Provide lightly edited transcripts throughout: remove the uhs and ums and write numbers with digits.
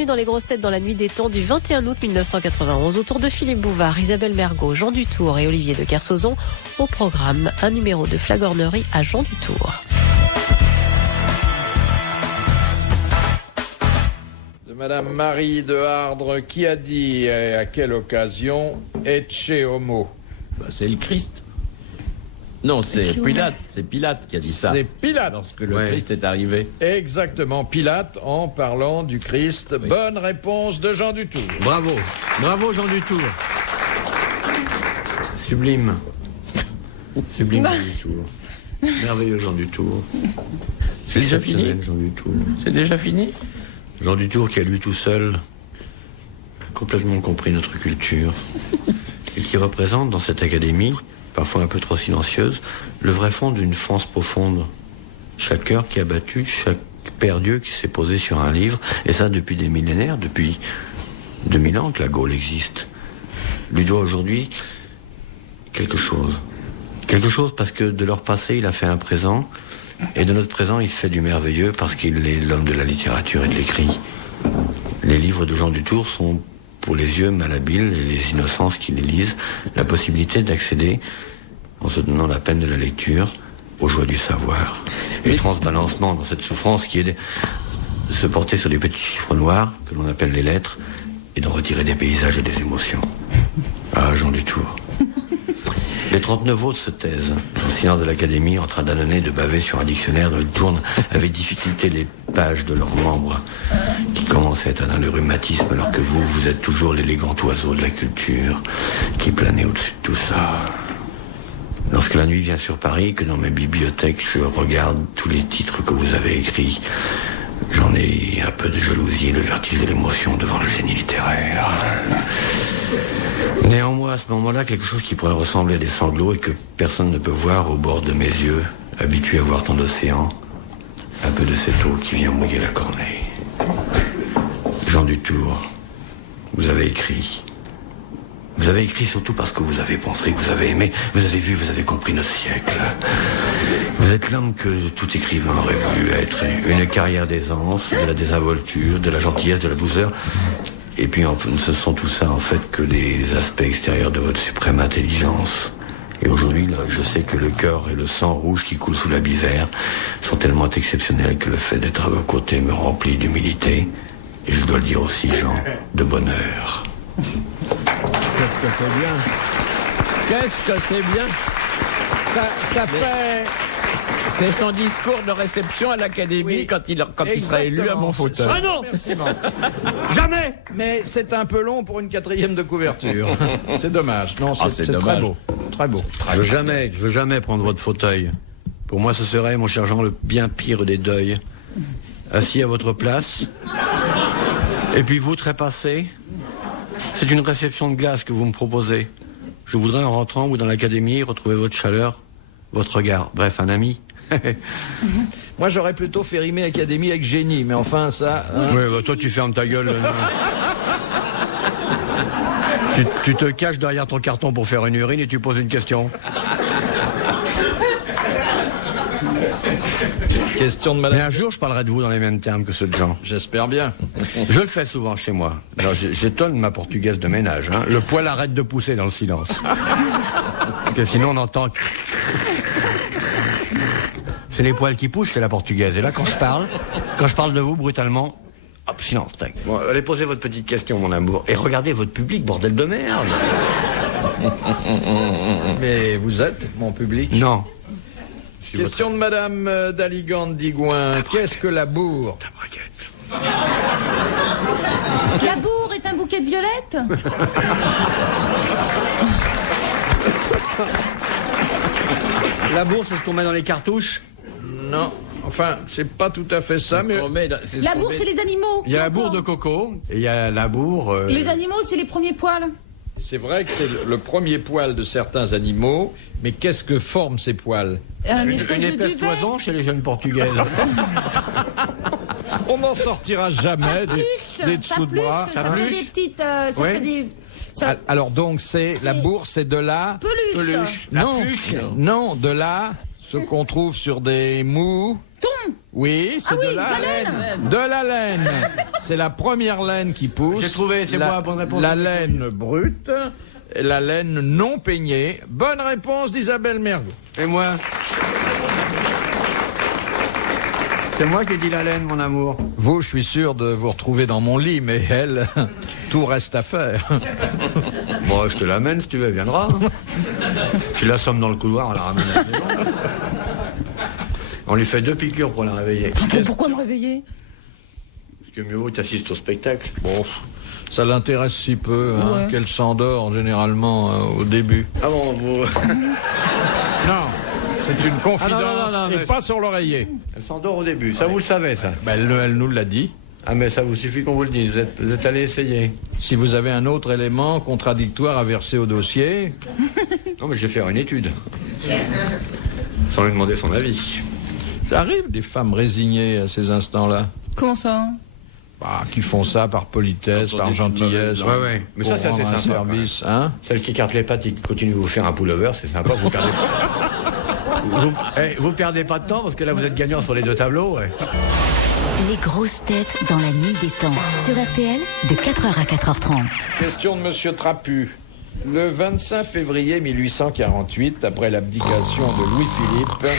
bienvenue dans les grosses têtes dans la nuit des temps du 21 août 1991. Autour de Philippe Bouvard, Isabelle Mergo, Jean Dutour et Olivier de Kersauzon. Au programme, un numéro de flagornerie à Jean Dutour. De Madame Marie de Hardre, qui a dit et à quelle occasion Ecce homo? C'est le Christ. Non, c'est Pilate qui a dit ça. C'est Pilate. Lorsque le Christ est arrivé. Exactement, Pilate en parlant du Christ. Oui. Bonne réponse de Jean Dutour. Bravo Jean Dutour. Sublime. Sublime Jean Dutour. Merveilleux Jean Dutour. C'est déjà fini Jean Dutour. C'est déjà fini Jean Dutour qui a lui tout seul complètement compris notre culture et qui représente dans cette académie, parfois un peu trop silencieuse, le vrai fond d'une France profonde. Chaque cœur qui a battu, chaque père Dieu qui s'est posé sur un livre, et ça depuis des millénaires, depuis 2000 ans que la Gaule existe, lui doit aujourd'hui quelque chose. Quelque chose parce que de leur passé, il a fait un présent, et de notre présent, il fait du merveilleux parce qu'il est l'homme de la littérature et de l'écrit. Les livres de Jean Dutour sont, pour les yeux malhabiles et les innocences qui les lisent, la possibilité d'accéder, en se donnant la peine de la lecture, aux joies du savoir. Et le transbalancement dans cette souffrance qui est de se porter sur des petits chiffres noirs, que l'on appelle les lettres, et d'en retirer des paysages et des émotions. Ah, Jean Dutour. Les 39 autres se taisent, au silence de l'Académie, en train d'annoncer, de baver sur un dictionnaire dont ils tournent avec difficulté les pages de leurs membres, qui commencent à éteindre le rhumatisme, alors que vous êtes toujours l'élégant oiseau de la culture, qui planez au-dessus de tout ça. Lorsque la nuit vient sur Paris, que dans mes bibliothèques, je regarde tous les titres que vous avez écrits, j'en ai un peu de jalousie et le vertige de l'émotion devant le génie littéraire. Néanmoins, à ce moment-là, quelque chose qui pourrait ressembler à des sanglots et que personne ne peut voir au bord de mes yeux, habitué à voir tant d'océan, un peu de cette eau qui vient mouiller la cornée. Jean Dutour, vous avez écrit. Vous avez écrit surtout parce que vous avez pensé, que vous avez aimé, vous avez vu, vous avez compris notre siècle. Vous êtes l'homme que tout écrivain aurait voulu être. Une carrière d'aisance, de la désinvolture, de la gentillesse, de la douceur. Et puis, ce sont tout ça, en fait, que les aspects extérieurs de votre suprême intelligence. Et aujourd'hui, là, je sais que le cœur et le sang rouge qui coule sous l'habit vert sont tellement exceptionnels que le fait d'être à vos côtés me remplit d'humilité. Et je dois le dire aussi, Jean, de bonheur. Qu'est-ce que c'est bien. Qu'est-ce que c'est bien. Ça fait... C'est son discours de réception à l'Académie quand il sera élu à mon fauteuil. Ah non, merci, jamais. Mais c'est un peu long pour une 4e de couverture. C'est dommage. Non, c'est dommage. Très beau. Très beau. Je veux jamais prendre votre fauteuil. Pour moi, ce serait, mon cher Jean, le bien pire des deuils. Assis à votre place. Et puis vous trépasser. C'est une réception de glace que vous me proposez. Je voudrais, en rentrant ou dans l'Académie, retrouver votre chaleur, votre regard. Bref, un ami. Moi, j'aurais plutôt fait rimer Académie avec génie, mais enfin, ça... Hein. Oui, bah, toi, tu fermes ta gueule. tu te caches derrière ton carton pour faire une urine et tu poses une question. Question de madame... Mais un jour, je parlerai de vous dans les mêmes termes que ceux de Jean. J'espère bien. Je le fais souvent chez moi. Alors, j'étonne ma portugaise de ménage. Hein. Le poil arrête de pousser dans le silence. Que sinon, on entend... C'est les poils qui poussent, c'est la portugaise. Et là, quand je parle de vous brutalement, hop, silence, tac. Bon, allez poser votre petite question, mon amour. Et regardez votre public, bordel de merde. Mais vous êtes mon public? Non. Question de madame Daligande d'Igouin. Qu'est-ce que la bourre? La bourre est un bouquet de violettes? La bourre, c'est ce qu'on met dans les cartouches? Non. Enfin, c'est pas tout à fait ça, mais... La bourre, c'est les animaux. Il y a la bourre de coco, et il y a la bourre... Les animaux, c'est les premiers poils. C'est vrai que c'est le premier poil de certains animaux, mais qu'est-ce que forment ces poils? Une espèce poison chez les jeunes portugaises. On n'en sortira jamais des dessous de bras. Ça fait des petites... fait des... Alors donc, la bourre, c'est de la... Peluche. Non, de la... Ce qu'on trouve sur des mous... Tongs. Oui, c'est Ah oui, de la de la laine. De la laine. C'est la première laine qui pousse. J'ai trouvé, c'est moi la bonne réponse. La laine brute, la laine non peignée. Bonne réponse d'Isabelle Mergo. Et moi? C'est moi qui ai dit la laine, mon amour. Vous, je suis sûr de vous retrouver dans mon lit, mais elle, tout reste à faire. Bon, je te l'amène si tu veux, elle viendra. Tu l'assommes dans le couloir, on la ramène à la maison. On lui fait 2 piqûres pour la réveiller. Pourquoi me réveiller? Parce que mieux vaut t'assistes au spectacle. Bon, ça l'intéresse si peu qu'elle s'endort généralement au début. Ah bon, vous... Non, c'est une confidence non, et mais- pas sur l'oreiller. Elle s'endort au début, ça vous le savez, ça. Ben, elle nous l'a dit. Ah mais ça vous suffit qu'on vous le dise, vous êtes allé essayer. Si vous avez un autre élément contradictoire à verser au dossier, Non mais je vais faire une étude. Sans lui demander son avis. ça arrive des femmes résignées à ces instants-là. Comment ça? Bah, qui font ça par politesse, par gentillesse. Ouais, ouais. Mais ça, pour c'est assez rendre un sympa, service, hein. Celle qui écarte les pattes et qui continue de vous faire un pullover, c'est sympa, vous perdez pas. Vous perdez pas de temps parce que là vous êtes gagnant sur les 2 tableaux. Ouais. Les grosses têtes dans la nuit des temps. Sur RTL, de 4h à 4h30. Question de Monsieur Trapu. Le 25 février 1848, après l'abdication de Louis-Philippe,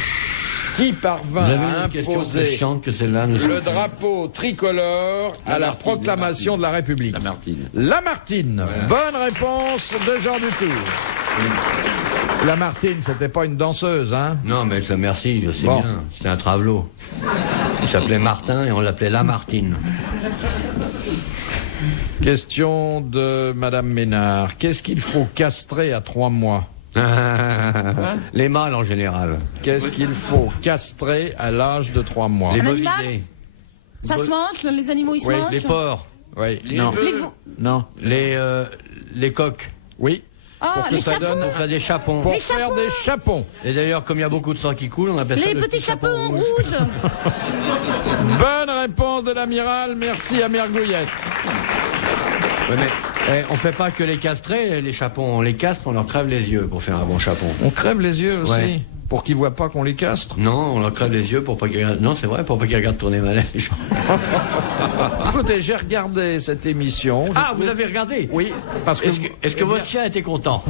qui parvint Vous avez à une question plus imposer chiante que celle-là. le drapeau tricolore à la proclamation de la République? Lamartine. Lamartine. Bonne réponse de Jean Dutour. Lamartine, c'était pas une danseuse, hein? Non mais ça, merci, je sais Bon. bien. C'était un travelot. Il s'appelait Martin et on l'appelait Lamartine. Question de Madame Ménard. Qu'est-ce qu'il faut castrer à 3 mois? Les mâles en général. Qu'est-ce qu'il faut castrer à l'âge de 3 mois? Les Un bovidés. animal Ça se mange? Les animaux, ils se Oui, mangent? Les porcs. Oui, non. Les veau- Non. Les coqs. Oui. Ah, Pour que les ça chapeaux. donne- On fait des chapons. Pour Les faire chapeaux. des chapons. Et d'ailleurs, comme il y a beaucoup de sang qui coule, on appelle ça Les le petits petit chapeaux chapeau en rouge. rouge. Bonne réponse de l'amiral. Merci à Mergouillette. Ouais, mais on fait pas que les castrer, les chapons. On les castre, on leur crève les yeux pour faire un bon chapon. On crève les yeux aussi. Ouais. Pour qu'ils voient pas qu'on les castre. Non, on leur crève les yeux pour pas qu'ils regardent. Non, c'est vrai, pour pas qu'ils regardent tourner manège. Écoutez, j'ai regardé cette émission. Ah, vous avez regardé? Oui, parce que Est-ce que votre chien était content?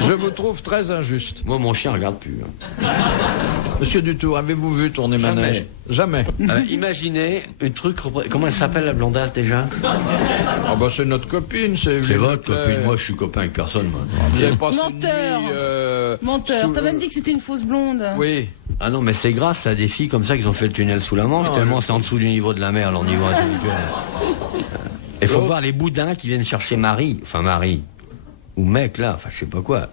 je vous trouve très injuste. Moi, mon chien regarde plus. Monsieur Dutour, avez-vous vu tourner Jamais. manège? Jamais. Imaginez une truc. Comment elle s'appelle la blondasse déjà? Ah bah c'est notre copine, c'est C'est votre copine. Moi, je suis copain avec personne. Moi. Vous avez passé une Menteur. nuit, Menteur. sous- T'as même dit que c'était une fausse blonde. Oui. Ah non, mais c'est grâce à des filles comme ça qu'ils ont fait le tunnel sous la Manche, tellement c'est en dessous du niveau de la mer, leur niveau intellectuel. Il faut voir les boudins qui viennent chercher Marie, ou mec là, enfin je sais pas quoi.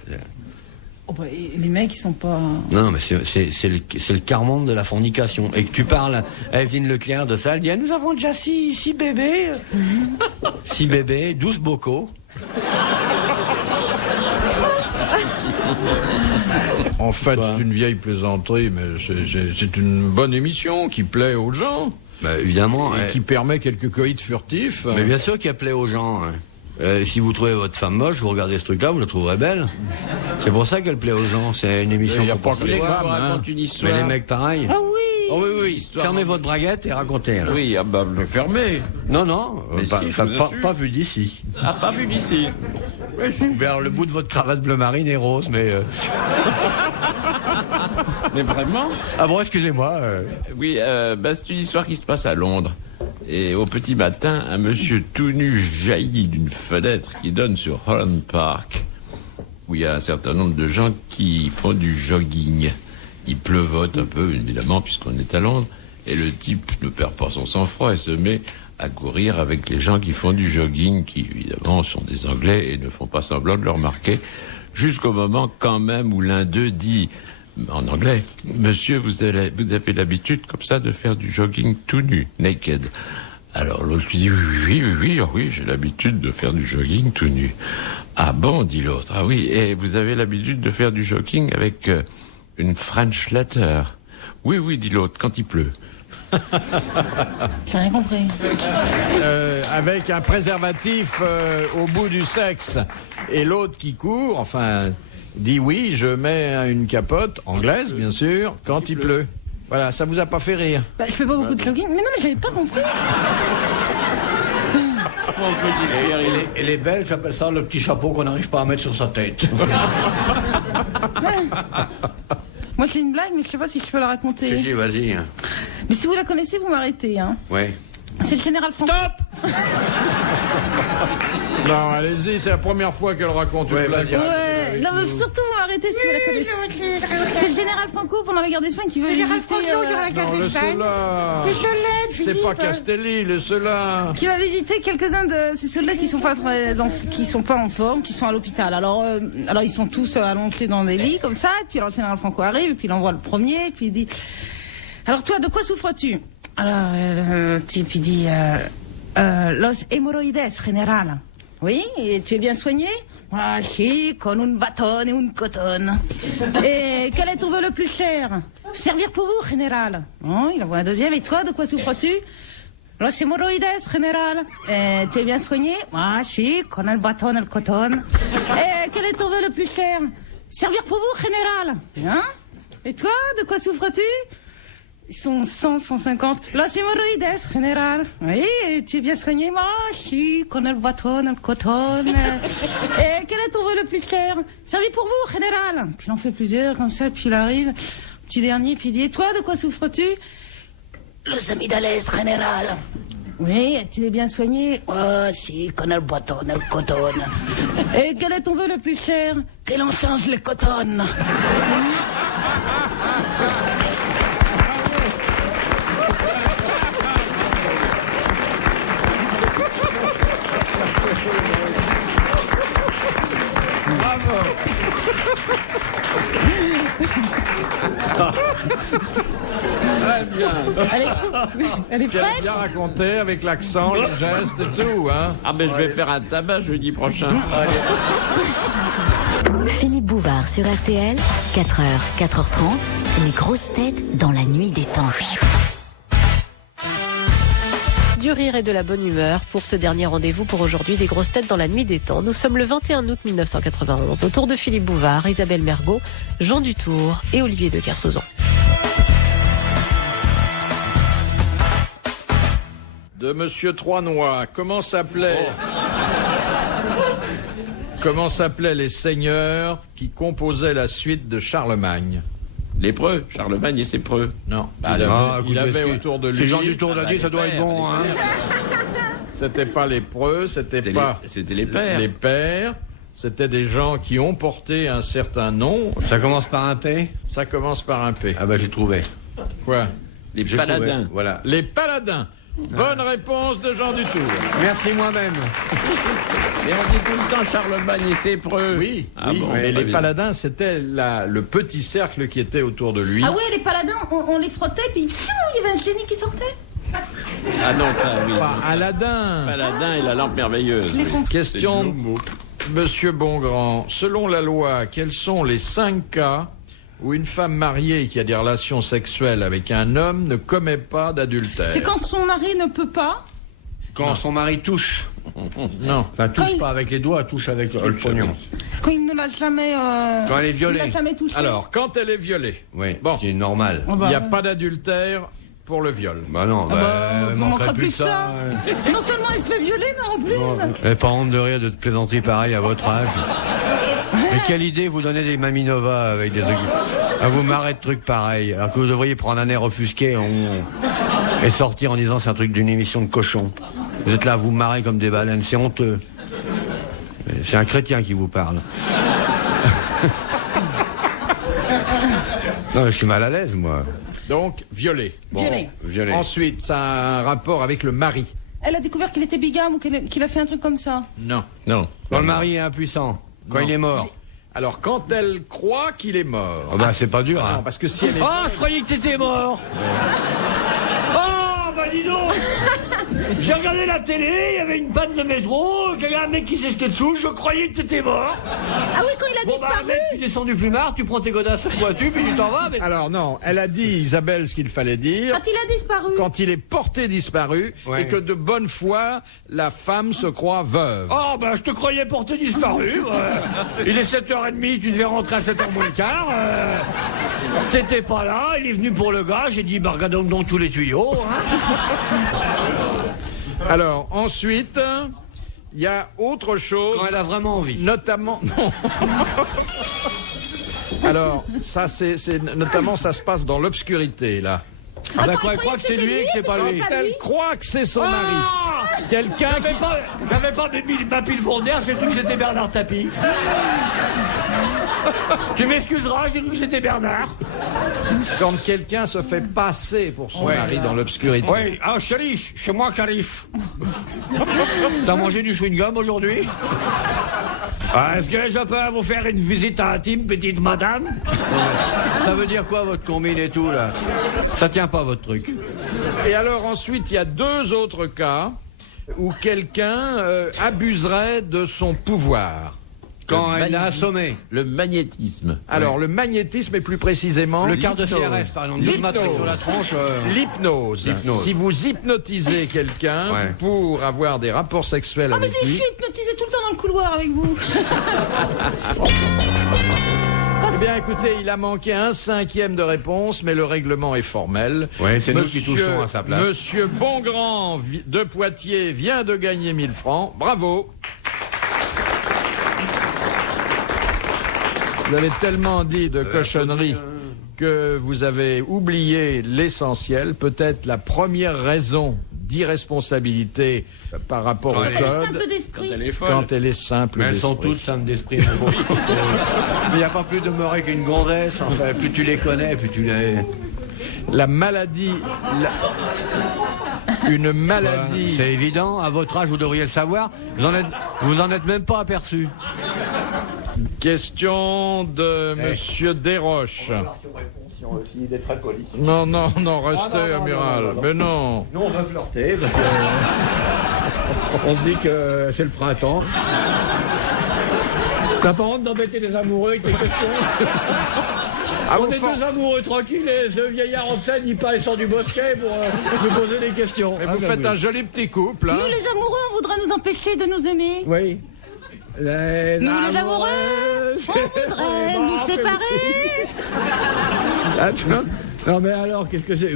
Oh bah, et les mecs, ils sont pas... Non, mais c'est le quart-monde de la fornication. Et que tu parles à Evelyne Leclerc de ça, elle dit, ah, nous avons déjà 6 bébés, 6 bébés, 12 bocaux. En fait, c'est une vieille plaisanterie, mais c'est une bonne émission qui plaît aux gens Bah, évidemment. et qui permet quelques coïts furtifs. Mais bien sûr qu'il plaît aux gens. Hein. Si vous trouvez votre femme moche, vous regardez ce truc-là, vous la trouverez belle. C'est pour ça qu'elle plaît aux gens. C'est une émission. Il y a pas que les Je vous femmes, raconte hein. une Mais histoire. les mecs pareil. Ah oui. Oh oui, oui, histoire. Fermez votre braguette et racontez. Alors. Oui, ah bah, le fermez. Non, non, Mais pas, si, je vous assure. pas vu d'ici. Ah, pas vu d'ici. Vers le bout de votre cravate bleu marine est rose, mais. Mais vraiment? Ah bon, excusez-moi. Oui, bah, c'est une histoire qui se passe à Londres. Et au petit matin, un monsieur tout nu jaillit d'une fenêtre qui donne sur Holland Park, où il y a un certain nombre de gens qui font du jogging. Il pleuvote un peu, évidemment, puisqu'on est à Londres, et le type ne perd pas son sang-froid et se met à courir avec les gens qui font du jogging, qui évidemment sont des Anglais et ne font pas semblant de le remarquer, jusqu'au moment quand même où l'un d'eux dit, en anglais, monsieur, vous avez l'habitude comme ça de faire du jogging tout nu, naked. Alors l'autre lui dit, oui, j'ai l'habitude de faire du jogging tout nu. Ah bon, dit l'autre, ah oui, et vous avez l'habitude de faire du jogging avec une French letter. Oui, dit l'autre, quand il pleut. J'ai rien compris. Avec un préservatif au bout du sexe. Et l'autre qui court, enfin, dit oui, je mets une capote, anglaise bien sûr, quand il pleut. Voilà, ça vous a pas fait rire? Bah, je fais pas beaucoup de jogging. Mais non, mais j'avais pas compris. Et les Belges appellent ça le petit chapeau qu'on n'arrive pas à mettre sur sa tête. Moi, c'est une blague, mais je sais pas si je peux la raconter. Si, vas-y. Mais si vous la connaissez, vous m'arrêtez, hein. Ouais. C'est le général Franco. Stop. Non, allez-y, c'est la première fois qu'elle raconte une blague. Ouais, non, mais surtout vous m'arrêtez si vous la connaissez. C'est le général Franco pendant la guerre d'Espagne qui veut visiter. Non, le Sola. C'est pas Castelli, le Sola. Qui va visiter quelques-uns de ces soldats qui sont pas en forme, qui sont à l'hôpital. Alors ils sont tous allongés dans des lits comme ça. Et puis alors le général Franco arrive, et puis il envoie le premier, et puis il dit: alors toi, de quoi souffres-tu? Alors le type il dit los hemorroides, général. Oui, et tu es bien soigné? Ah, si, con un bâton et un coton. Et quel est ton vœu le plus cher? Servir pour vous, général. Oh, il envoie un deuxième. Et toi, de quoi souffres-tu? Los hemorroides, général. Et tu es bien soigné? Ah, si, con un bâton et le coton. Et quel est ton vœu le plus cher? Servir pour vous, général. Hein? Et toi, de quoi souffres-tu? Ils sont 100, 150. Los hemorroides, général. Oui, tu es bien soigné? Moi, si, con el bâton, el coton. Et quel est ton vœu le plus cher? Servi pour vous, général. Puis il en fait plusieurs, comme ça, puis il arrive, petit dernier, puis il dit: et toi, de quoi souffres-tu? Los amygdales, général. Oui, tu es bien soigné? Oh, si, con el bâton, el coton. Et quel est ton vœu le plus cher? Qu'elle en change les cotons. Très bien. Elle est Tu as fraîche. bien raconté avec l'accent, les gestes et tout, hein. Ah ben je vais faire un tabac jeudi prochain. Philippe Bouvard sur RTL, 4h, 4h30, les grosses têtes dans la nuit des temps. Du rire et de la bonne humeur pour ce dernier rendez-vous pour aujourd'hui des grosses têtes dans la nuit des temps. Nous sommes le 21 août 1991, autour de Philippe Bouvard, Isabelle Mergot, Jean Dutour et Olivier de Kersauzon. De Monsieur Troynois, comment s'appelaient les seigneurs qui composaient la suite de Charlemagne? Lépreux, Charlemagne et ses preux. Non. écoute, Il avait parce que autour de lui. Si Jean Dutour l'a dit, ça doit être bon, hein. C'était pas les preux, c'était les pères. Les pères. C'était des gens qui ont porté un certain nom. Ça commence par un P? Ça commence par un P. Ah bah j'ai trouvé. Quoi? Les J'ai paladins. trouvé, voilà. Les paladins. Bonne réponse de Jean Dutour. Merci moi-même. Et on dit tout le temps Charlemagne et ses preux. Oui, Ah oui. bon, Mais pas les bien. paladins, c'était le petit cercle qui était autour de lui. Ah ouais, les paladins, on les frottait, puis il y avait un génie qui sortait. Ah non, ça, oui. Pas Aladin. Paladin et la lampe merveilleuse. Je l'ai compris. Question, C'est le mot. Monsieur Bongrand. Selon la loi, quels sont les 5 cas où une femme mariée qui a des relations sexuelles avec un homme ne commet pas d'adultère? C'est quand son mari ne peut pas. Quand son mari touche. Non. Enfin, touche Quand il- pas avec les doigts, touche avec le pognon. Quand il ne l'a jamais. Quand elle est violée. Il l'a jamais touché. Alors, quand elle est violée, Oui, Bon. c'est normal. Oh il bah, n'y a pas d'adultère pour le viol. Bah non, ah bah, il on manquerait manquera plus que ça. Non seulement il se fait violer, mais en plus. J'ai pas honte de rire de te plaisanter pareil à votre âge. Mais quelle idée vous donnez des Maminova avec des trucs. À vous marrer de trucs pareils. Alors que vous devriez prendre un air offusqué et sortir en disant c'est un truc d'une émission de cochon. Vous êtes là à vous marrer comme des baleines, c'est honteux. C'est un chrétien qui vous parle. Non, je suis mal à l'aise, moi. Donc, violée. Bon, Violé. violé. Ensuite, ça a un rapport avec le mari. Elle a découvert qu'il était bigame ou qu'il a fait un truc comme ça. Non. Non. Quand le mari est impuissant, quand Non. il est mort. Alors, quand elle croit qu'il est mort. Oh bah, c'est pas dur, Non, hein. parce que si elle est... Oh, je croyais que t'étais mort. Oh, bah dis donc. J'ai regardé la télé, il y avait une panne de métro, il y a un mec qui s'est jeté dessous, je croyais que t'étais mort. Ah oui, quand il a disparu. Mec, tu descends du plumard, tu prends tes godasses pointues, puis tu t'en vas. Mais... Alors non, elle a dit, Isabelle, ce qu'il fallait dire. Quand il a disparu. Quand il est porté disparu, et que de bonne foi, la femme se croit veuve. Oh, ben, je te croyais porté disparu. Il est 7h30, tu devais rentrer à 7h moins le quart. T'étais pas là, il est venu pour le gars, j'ai dit, bah, regarde donc tous les tuyaux. Hein. Alors, ensuite, il y a autre chose. Quand elle a vraiment envie. Notamment... Non. Alors, ça, notamment, ça se passe dans l'obscurité, là. Ah ben quoi, elle croit que c'est lui et que c'est pas lui. Elle croit que c'est son mari. Quelqu'un qui... J'avais pas ma pile fournière, j'ai cru que c'était Bernard Tapie. Tu m'excuseras, j'ai cru que c'était Bernard. Quand quelqu'un se fait passer pour son mari dans l'obscurité. Oui, ah chérie, c'est moi qui arrive. T'as mangé du chewing-gum aujourd'hui? Est-ce que je peux vous faire une visite intime, petite madame? Ça veut dire quoi, votre combine et tout, là? Ça tient pas, votre truc. Et alors, ensuite, il y a 2 autres cas où quelqu'un abuserait de son pouvoir. Quand elle l'a assommé. Le magnétisme. Alors, le magnétisme est plus précisément... Le quart de CRS, par exemple. 12 matraques sur la tronche. L'hypnose. Si vous hypnotisez quelqu'un pour avoir des rapports sexuels avec mais lui... je suis hypnotisé tout le temps dans le couloir avec vous. Eh bien, écoutez, il a manqué 1/5 de réponse, mais le règlement est formel. Oui, c'est nous qui touchons à sa place. Monsieur Bongrand de Poitiers vient de gagner 1000 francs. Bravo. Vous avez tellement dit de cochonneries que vous avez oublié l'essentiel, peut-être la première raison d'irresponsabilité par rapport au code. Quand elle est simple d'esprit. Quand elle est simple d'esprit. Elles sont toutes simples d'esprit. Il n'y a pas plus demeuré qu'une gonzesse. Enfin, plus tu les connais, plus tu les... La maladie... Une maladie... C'est évident, à votre âge, vous devriez le savoir. Vous en êtes même pas aperçu. Question de Monsieur Desroches. Il est très poli. Non, restez, amiral. Non. Mais non. Nous, on va flirter, parce que... on se dit que c'est le printemps. T'as pas honte d'embêter les amoureux avec tes questions? On est 2 amoureux tranquilles et ce vieillard en scène, il sort du bosquet pour nous poser des questions. Et vous faites un joli petit couple. Hein. Nous, les amoureux, on voudrait nous empêcher de nous aimer. Oui. Nous, les amoureux, on voudrait nous séparer. Attends. Non, mais alors, qu'est-ce que c'est?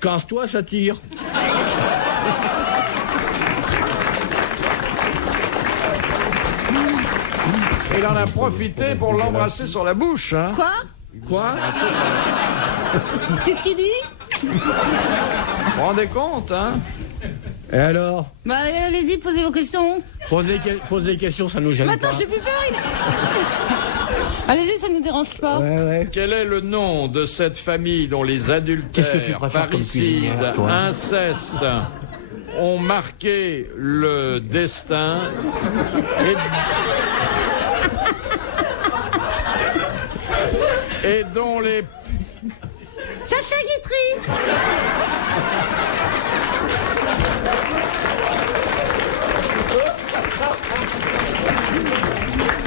Casse-toi, ça tire. Il en a profité pour l'embrasser sur la bouche. Hein. Quoi? Qu'est-ce qu'il dit? Vous vous rendez compte, hein? Et alors? Bah, allez-y, posez vos questions. Posez des questions, ça nous gêne pas. Attends, j'ai plus peur. Allez-y, ça nous dérange pas. Ouais. Quel est le nom de cette famille dont les adultères, parricides, incestes ont marqué le destin et dont les... Sacha Guitry.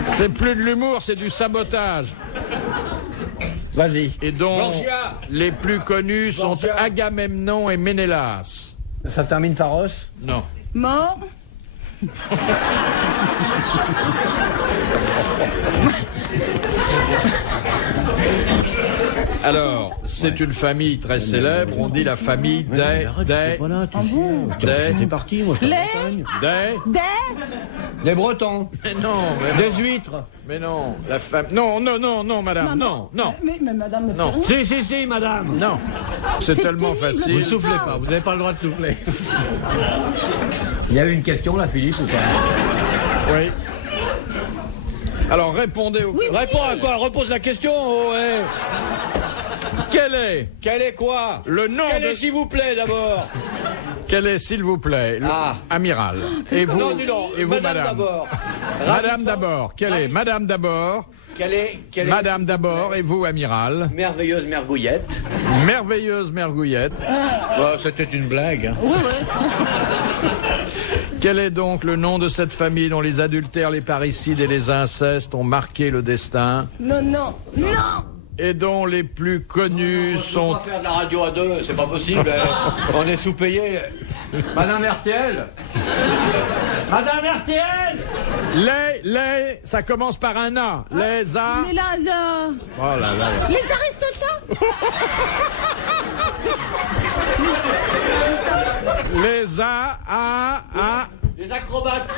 C'est plus de l'humour, c'est du sabotage. Vas-y. Et dont les plus connus sont Agamemnon et Ménélas. Ça se termine par os? Non. Mort. Alors, c'est une famille très célèbre. On dit la famille des parti, moi. Des Bretons. Mais non, des huîtres. Mais non, la femme. Non, madame, non. Mais madame. Non. Si, madame. Non. C'est tellement terrible, facile. Vous ne soufflez pas, vous n'avez pas le droit de souffler. Il y a eu une question là, Philippe, ou pas? Oui. Alors répondez aux questions. Réponds à quoi? Repose la question. Quel est Quel est quoi? le nom Quel de... est, s'il vous plaît, d'abord? Quel est, s'il vous plaît, amiral? Et vous, Non, et vous, madame d'abord. Madame d'abord. Quelle est Madame d'abord? Quelle est Madame d'abord, et vous, amiral? Merveilleuse mergouillette. Merveilleuse mergouillette. Bah, c'était une blague. Hein. Oui, oui. Quel est donc le nom de cette famille dont les adultères, les parricides et les incestes ont marqué le destin Non, non, non. et dont les plus connus sont... On va faire de la radio à deux, c'est pas possible. On est sous-payé. Madame RTL. Madame RTL. ça commence par un A. Les A... Mais là, Oh là là. les Aristochats. Les A... Les acrobates.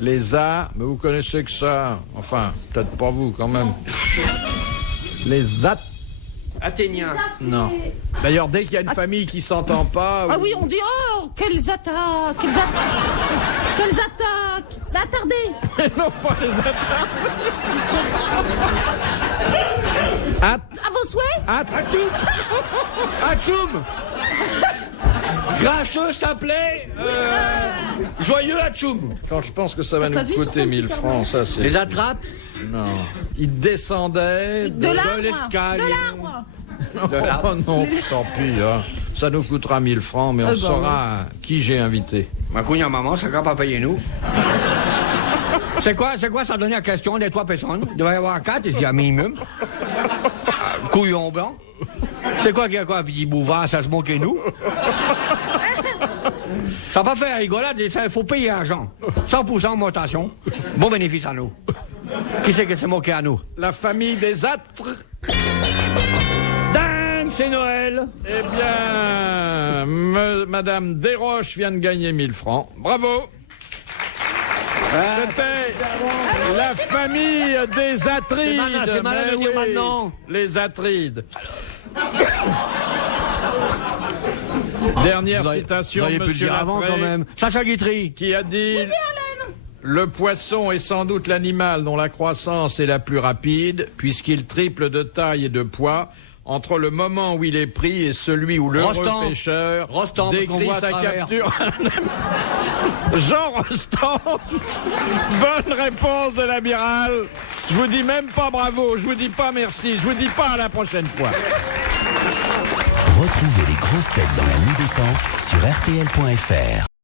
Les A... Mais vous connaissez que ça. Enfin, peut-être pas vous, quand même. Les A... Athéniens. Non. D'ailleurs, dès qu'il y a une famille qui s'entend pas... Ah oui, on dit, oh, quelles attaques. Attardez. non, pas les attaques. À vos souhaits. Atchoum. Grincheux s'appelait Joyeux Atchoum. Quand je pense que ça va T'as nous pas vu coûter sur 1000 francs, ça c'est... Les attrapes. Non. Il descendait... De l'arbre. l'escalier. De l'arbre. Oh non, tant pis. Hein. Ça nous coûtera 1000 francs, mais on saura qui j'ai invité. Ma cougne maman, ça ne pas payer nous. C'est quoi ça donne la question des 3 personnes? Il doit y avoir 4 ici, à minimum. Couillon blanc. C'est quoi qu'il y a quoi, petit bouvard, ça se moquait nous? Ça va pas faire rigolade, il faut payer l'argent. 100% augmentation. Bon bénéfice à nous. Qui c'est qui s'est moqué à nous? La famille des Âtres. Dan, c'est Noël. Eh bien, Madame Desroches vient de gagner 1000 francs. Bravo. C'était la famille des Atrides. C'est malin de dire maintenant. Les Atrides. Dernière citation de Monsieur avant quand même. Sacha Guitry. Qui a dit... Le poisson est sans doute l'animal dont la croissance est la plus rapide, puisqu'il triple de taille et de poids entre le moment où il est pris et celui où l'heureux pêcheur décrit sa capture. Jean Rostand. Bonne réponse de l'amiral. Je vous dis même pas bravo, je vous dis pas merci, je vous dis pas à la prochaine fois. Retrouvez les grosses têtes dans la nuit des temps sur RTL.fr.